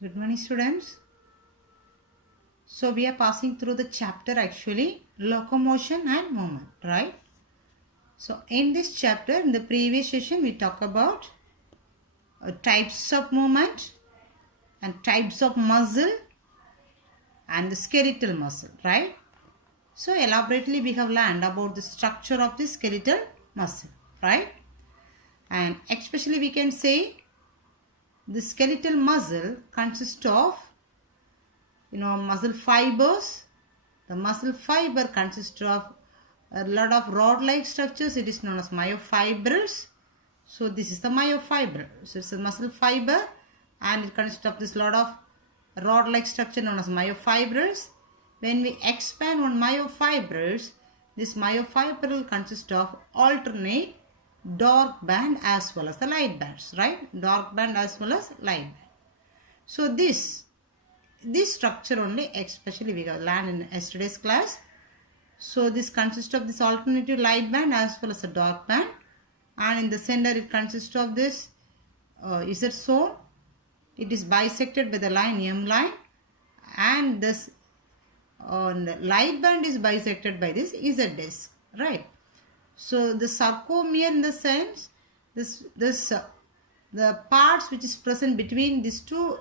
Good morning, students. So we are passing through the chapter actually locomotion and movement, right? So in this chapter, in the previous session, we talk about types of movement and types of muscle and the skeletal muscle, right? So elaborately we have learned about the structure of the skeletal muscle, right? And especially we can say the skeletal muscle consists of muscle fibers. The muscle fiber consists of a lot of rod-like structures. It is known as myofibrils. So this is the myofibril. So it's a muscle fiber and it consists of this lot of rod-like structure known as myofibrils. When we expand on myofibrils, this myofibril consists of alternate dark band as well as the light bands, right? Dark band as well as light band. So this structure only especially we have learned in yesterday's class. So this consists of this alternative light band as well as a dark band, and in the center it consists of this Z zone. It is bisected by the line M line, and this light band is bisected by this Z disc, right? So the sarcomere, in the sense the parts which is present between these two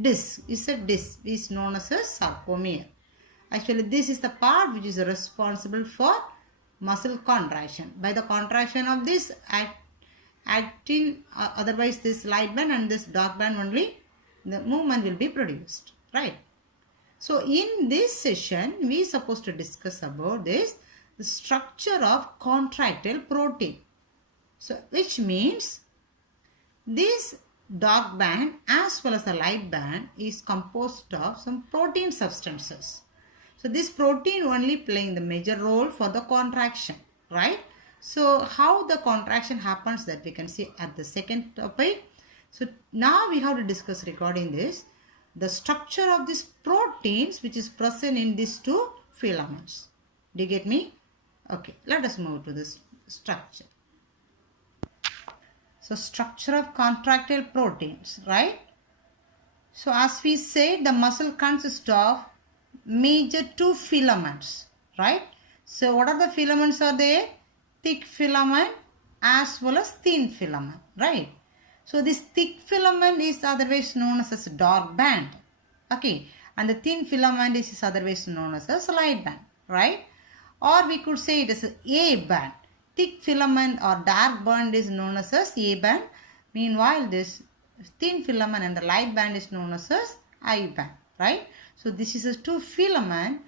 disc is known as a sarcomere. Actually, this is the part which is responsible for muscle contraction. By the contraction of this actin, otherwise this light band and this dark band only, the movement will be produced, right? So in this session, we are supposed to discuss about the structure of contractile protein. So which means this dark band as well as the light band is composed of some protein substances. So this protein only playing the major role for the contraction, right? So how the contraction happens, that we can see at the second topic. So now we have to discuss regarding this, the structure of these proteins which is present in these two filaments. Do you get me? Okay, let us move to this structure. So structure of contractile proteins, right? So as we said, the muscle consists of major two filaments, right? So what are the filaments are there? Thick filament as well as thin filament, right? So this thick filament is otherwise known as a dark band, okay? And the thin filament is otherwise known as a light band, right? Or we could say it is A band. Thick filament or dark band is known as A band. Meanwhile, this thin filament and the light band is known as I band, right? So this is a two filament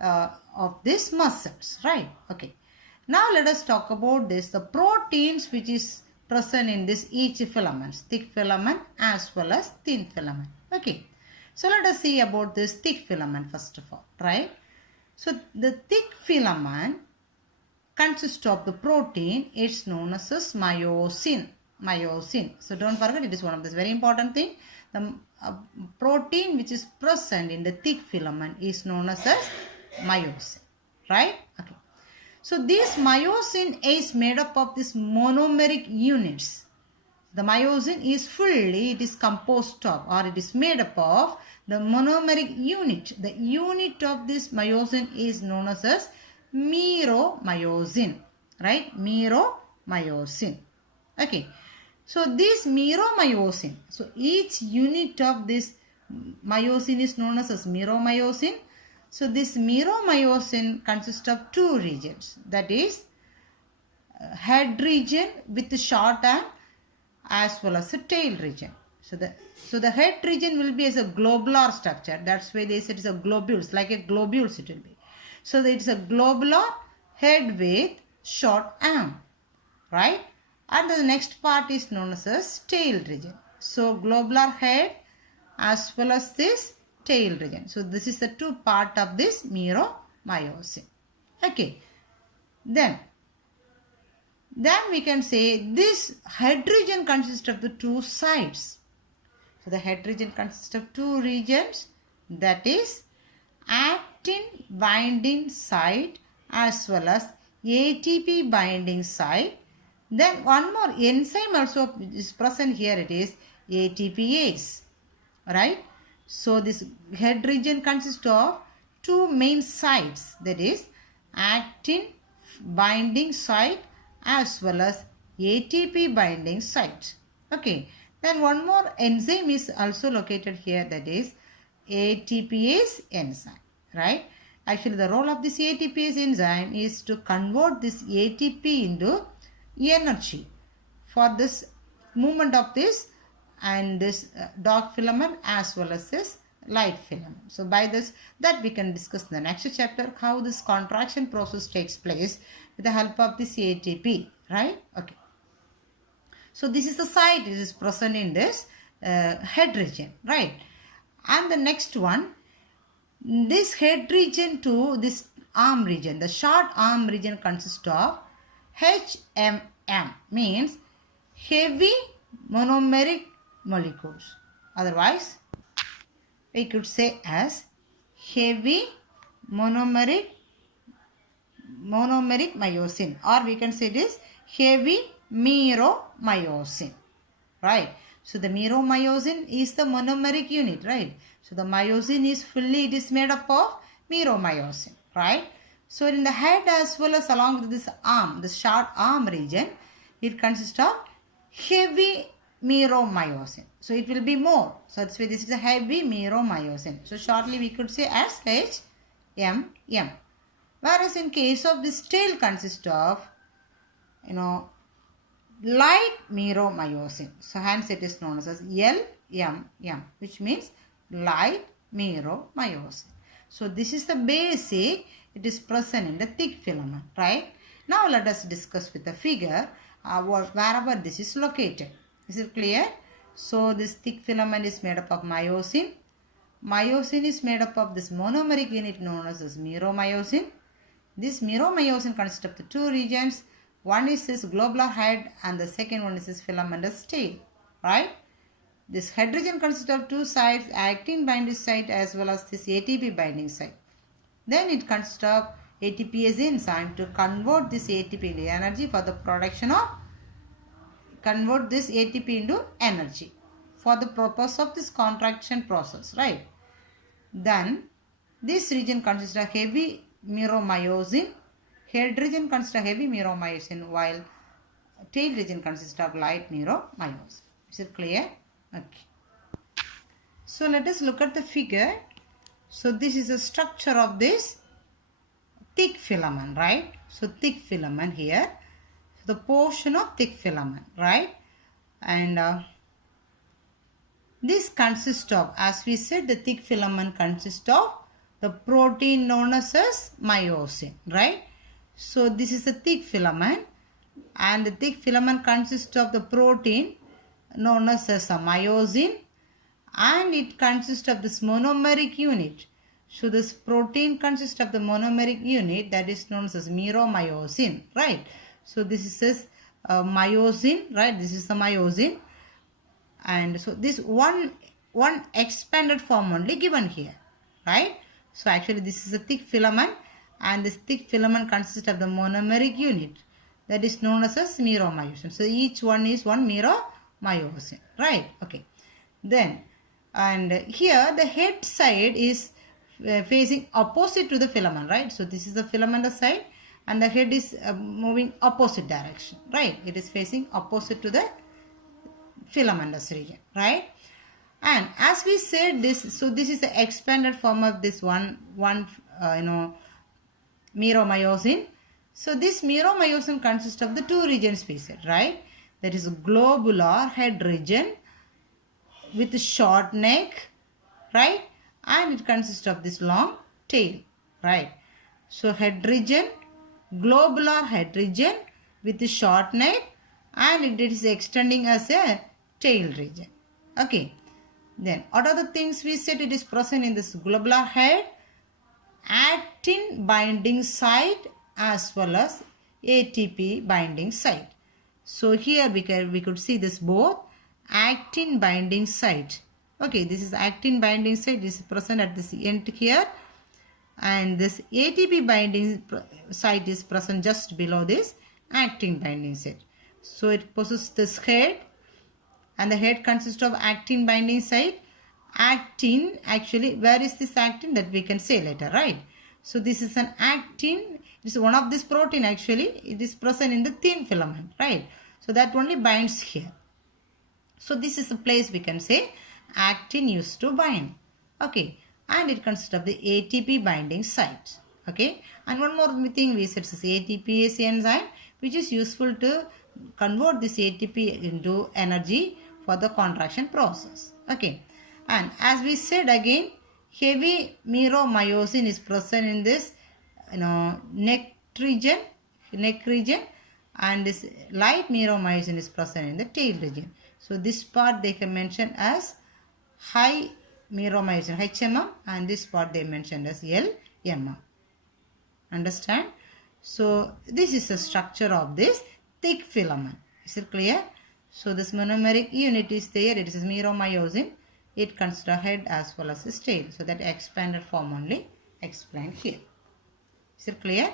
of these muscles, right? Okay. Now let us talk about this, the proteins which is present in this each filaments, thick filament as well as thin filament. Okay. So let us see about this thick filament first of all, right? So the thick filament consists of the protein, it's known as myosin. So don't forget, it is one of the very important thing. The protein which is present in the thick filament is known as myosin, right? Okay. So this myosin is made up of these monomeric units. The myosin is it is composed of, or it is made up of the monomeric unit. The unit of this myosin is known as meromyosin, right? Meromyosin. Okay. So this meromyosin, so each unit of this myosin is known as meromyosin. So this meromyosin consists of two regions, that is head region with the short arm as well as a tail region. So the head region will be as a globular structure. That's why they said it's a globules, like a globules it will be. So it's a globular head with short arm, right? And the next part is known as tail region. So globular head as well as this tail region. So this is the two part of this meromyosin. Okay. Then we can say this head region consists of the two sides. So the head region consists of two regions, that is actin binding site as well as ATP binding site. Then one more enzyme also is present here, it is ATPase. right? So this head region consists of two main sites, that is actin binding site as well as ATP binding site. Okay, then one more enzyme is also located here, that is ATPase enzyme, right? Actually the role of this ATPase enzyme is to convert this ATP into energy for this movement of this and this dark filament as well as this light filament. So by this that we can discuss in the next chapter how this contraction process takes place with the help of this ATP, right? Okay. So this is the site it is present in this head region, right? And the next one, this head region to this arm region, the short arm region consists of HMM, means heavy monomeric molecules. Otherwise, we could say as heavy monomeric myosin, or we can say this heavy meromyosin, right? So the meromyosin is the monomeric unit, right? So the myosin is fully, it is made up of meromyosin, right? So in the head as well as along with this arm, the short arm region, it consists of heavy meromyosin. So it will be more. So that's why this is a heavy meromyosin. So shortly we could say as HMM. Whereas in case of this tail consists of, light meromyosin. So hence it is known as LMM, which means light meromyosin. So this is the basic, it is present in the thick filament, right? Now let us discuss with the figure wherever this is located. Is it clear? So this thick filament is made up of myosin. Myosin is made up of this monomeric unit known as meromyosin. This meromyosin consists of the two regions. One is this globular head and the second one is this filamentous tail, right? This head region consists of two sites, actin binding site as well as this ATP binding site. Then it consists of ATPase enzyme to convert this ATP into energy for the production of, convert this ATP into energy for the purpose of this contraction process, right? Then this region consists of heavy meromyosin. Head region consists of heavy meromyosin while tail region consists of light meromyosin. Is it clear? Okay. So let us look at the figure. So this is the structure of this thick filament, right? So thick filament here, the portion of thick filament, right? And this consists of, as we said, the thick filament consists of the protein known as myosin, right? So this is the thick filament, and the thick filament consists of the protein known as a myosin, and it consists of this monomeric unit. So this protein consists of the monomeric unit that is known as meromyosin, right? So this is this myosin, right? This is the myosin, and so this one expanded form only given here, right? So actually this is a thick filament, and this thick filament consists of the monomeric unit that is known as meromyosin. So each one is one meromyosin, right? Okay. Then, and here the head side is facing opposite to the filament, right? So this is the filamentous side and the head is moving opposite direction, right? It is facing opposite to the filamentous region, right? And as we said this, so this is the expanded form of this one meromyosin. So this meromyosin consists of the two regions we said, right? That is a globular head region with a short neck, right? And it consists of this long tail, right? So head region, globular head region with a short neck, and it is extending as a tail region. Okay. Then what are the things we said? It is present in this globular head, actin binding site as well as ATP binding site. So here we could see this both actin binding site. Okay, this is actin binding site. This is present at this end here, and this ATP binding site is present just below this actin binding site. So it possesses this head, and the head consists of actin binding site actin, actually, where is this actin? That we can say later, right? So this is an actin. It is one of this protein actually. It is present in the thin filament, right? So that only binds here. So this is the place we can say actin used to bind. Okay. And it consists of the ATP binding site. Okay. And one more thing we said is ATPase enzyme, which is useful to convert this ATP into energy for the contraction process. Okay. And as we said again, heavy meromyosin is present in this neck region, and this light meromyosin is present in the tail region. So this part they can mention as high meromyosin, HMM, and this part they mentioned as LMM. Understand? So this is the structure of this thick filament. Is it clear? So this monomeric unit is there. It is meromyosin. It consists of head as well as its tail. So that expanded form only explained here. Is it clear?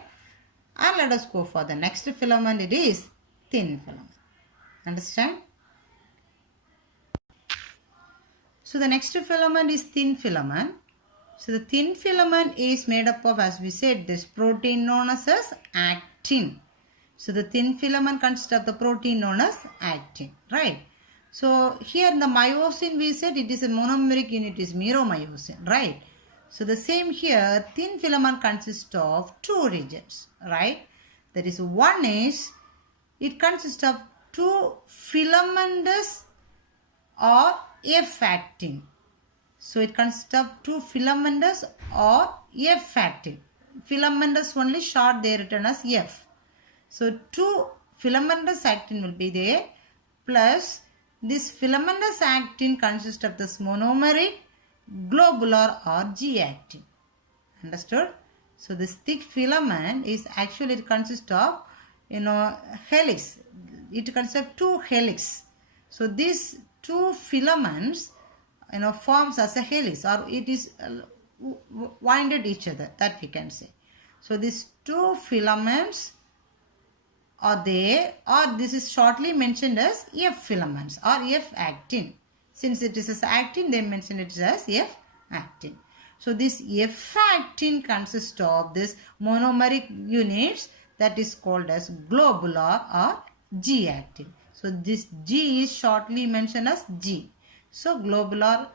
And let us go for the next filament. It is thin filament. Understand? So the next filament is thin filament. So the thin filament is made up of, as we said, this protein known as actin. So the thin filament consists of the protein known as actin, right? So here in the myosin we said it is a monomeric unit is meromyosin, right? So the same here, thin filament consists of two regions, right? That is, one is, it consists of two filamentous or F-actin. So it consists of two filamentous or F-actin. Filamentous only short they written as F. So two filamentous actin will be there, plus this filamentous actin consists of this monomeric, globular or G-actin. Understood? So this thick filament is actually, it consists of helix. It consists of two helix. So these two filaments forms as a helix, or it is winded each other, that we can say. So these two filaments are there, or this is shortly mentioned as F filaments or F actin. Since it is as actin, they mention it as F actin. So this F actin consists of this monomeric units that is called as globular or G actin. So this G is shortly mentioned as G. So globular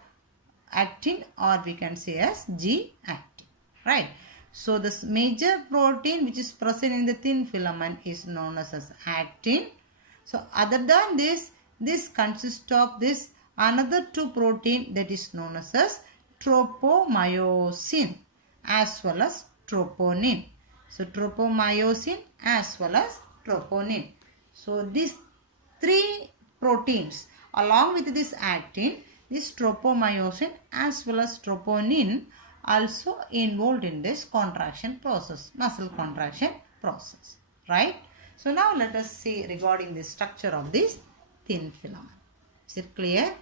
actin, or we can say as G actin, right? So this major protein which is present in the thin filament is known as actin. So other than this, this consists of this another two protein that is known as tropomyosin as well as troponin. So tropomyosin as well as troponin. So these three proteins along with this actin, this tropomyosin as well as troponin also involved in this contraction process, muscle contraction process, right? So now let us see regarding the structure of this thin filament. Is it clear?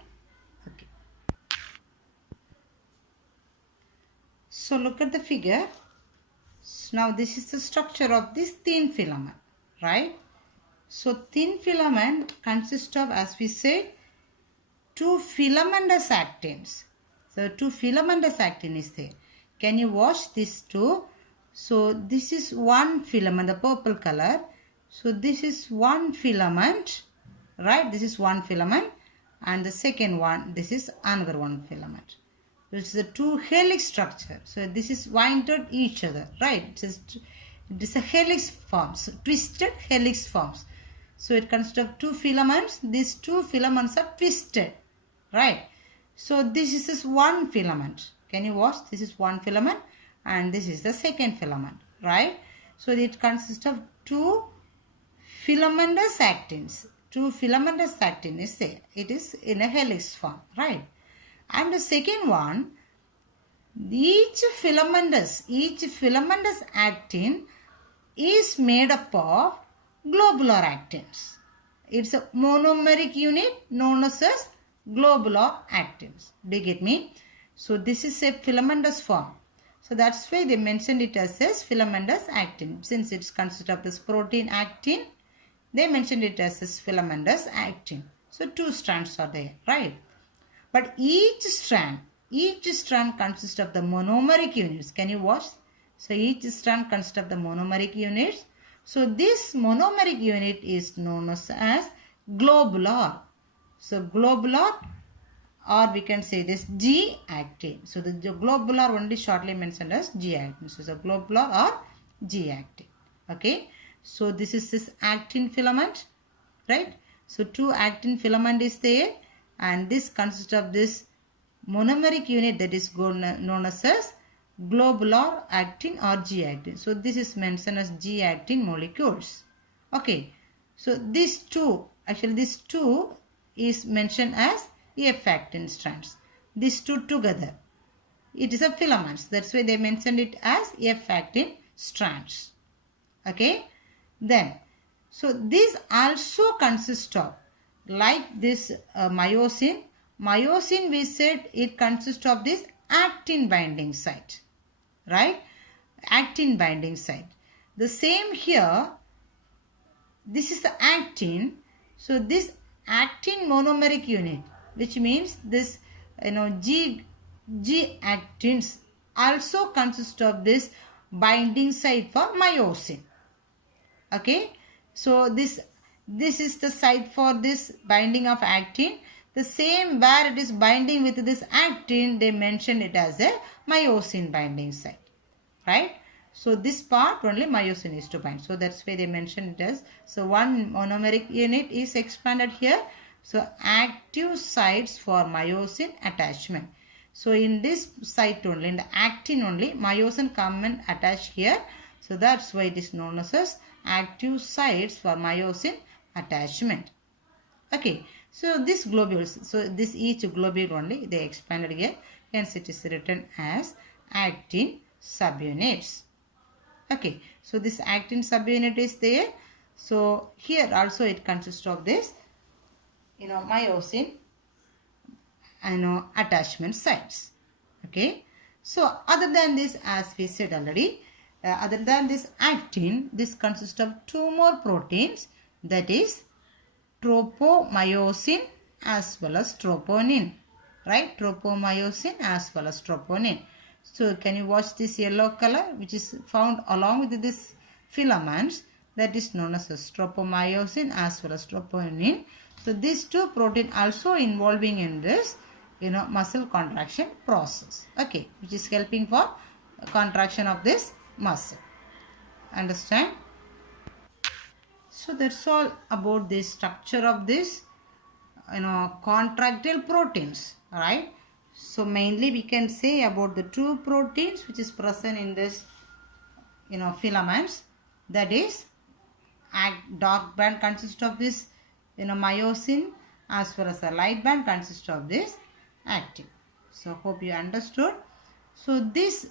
Okay. So look at the figure. So now this is the structure of this thin filament, right? So thin filament consists of, as we said, two filamentous actins. So two filamentous actin is there. Can you watch these two? So this is one filament, the purple color. So this is one filament, right? This is one filament, and the second one, this is another one filament. Which is the two helix structure. So this is winded each other, right? It is a helix forms, twisted helix forms. So it consists of two filaments. These two filaments are twisted, right? So this is this one filament. Can you watch? This is one filament and this is the second filament, right? So it consists of two filamentous actins. Two filamentous actin is there. It is in a helix form, right? And the second one, each filamentous actin is made up of globular actins. It's a monomeric unit known as globular actins. Do you get me? So this is a filamentous form. So that's why they mentioned it as filamentous actin. Since it consists of this protein actin, they mentioned it as filamentous actin. So two strands are there, right? But each strand each strand consists of the monomeric units. Can you watch? So each strand consists of the monomeric units. So this monomeric unit is known as globular. So globular, or we can say this G-actin. So the globular only shortly mentioned as G-actin. So the globular or G-actin. Okay. So this is this actin filament, right? So two actin filament is there, and this consists of this monomeric unit that is known as globular actin or G-actin. So this is mentioned as G-actin molecules. Okay. So these two, actually these two is mentioned as F-actin strands. These two together, it is a filaments. That's why they mentioned it as F-actin strands. Okay. Then, so this also consists of, like this myosin. Myosin, we said it consists of this actin binding site, right? Actin binding site. The same here, this is the actin. So this actin monomeric unit, which means this, G-actins also consist of this binding site for myosin. Okay. So this is the site for this binding of actin. The same where it is binding with this actin, they mention it as a myosin binding site, right? So this part only myosin is to bind. So that's why they mention it as. So one monomeric unit is expanded here. So active sites for myosin attachment. So in this site only, in the actin only, myosin come and attach here. So that's why it is known as active sites for myosin attachment. Okay. So this globules, so this each globule only they expanded here. Hence it is written as actin subunits. Okay. So this actin subunit is there. So here also it consists of this, myosin, attachment sites. Okay. So other than this, as we said already, other than this actin, this consists of two more proteins, that is tropomyosin as well as troponin, right? Tropomyosin as well as troponin. So can you watch this yellow color which is found along with this filaments, that is known as tropomyosin as well as troponin. So these two protein also involving in this muscle contraction process, okay, which is helping for contraction of this muscle. Understand? So that's all about the structure of this contractile proteins, right? So mainly we can say about the two proteins which is present in this filaments, that is dark band consists of this myosin as well as the light band consists of this actin. So hope you understood. So this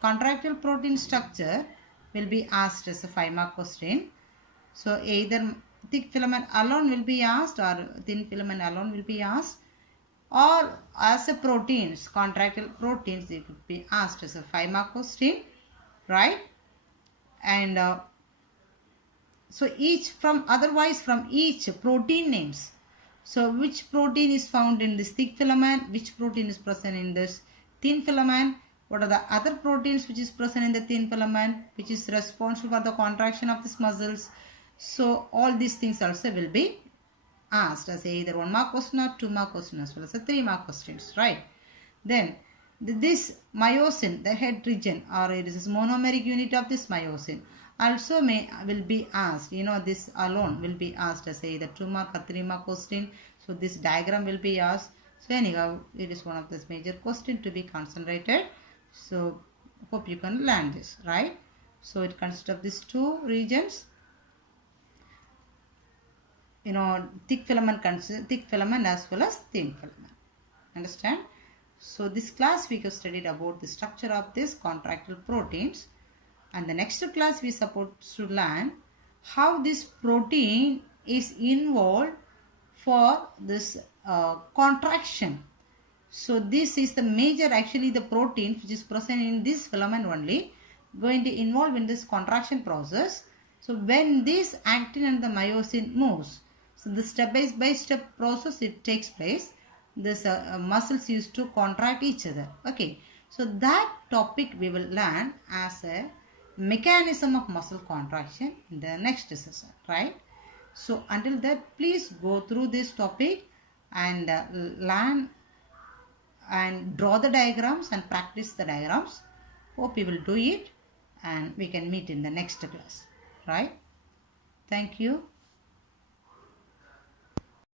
contractile protein structure will be asked as a 5-mark question. So either thick filament alone will be asked or thin filament alone will be asked, or as a proteins, contractile proteins, it could be asked as a 5-mark question, right? And so otherwise from each protein names. So which protein is found in this thick filament, which protein is present in this thin filament, what are the other proteins which is present in the thin filament, which is responsible for the contraction of these muscles. So all these things also will be asked as either 1-mark question or 2-mark question as well as a 3-mark questions, right? Then this myosin, the head region, or it is monomeric unit of this myosin, also will be asked. This alone will be asked as either 2-mark or 3-mark question. So this diagram will be asked. So anyhow, it is one of this major question to be concentrated. So hope you can learn this, right? So it consists of these two regions. Thick filament as well as thin filament. Understand? So this class we have studied about the structure of this contractile proteins, and the next class we supposed to learn how this protein is involved for this contraction. So this is the major, actually the protein which is present in this filament only going to involve in this contraction process. So when this actin and the myosin moves, so the step by step process it takes place. this muscles used to contract each other. Okay, so that topic we will learn as a mechanism of muscle contraction in the next session, right? So until that, please go through this topic and learn and draw the diagrams and practice the diagrams. Hope you will do it, and we can meet in the next class, right? Thank you.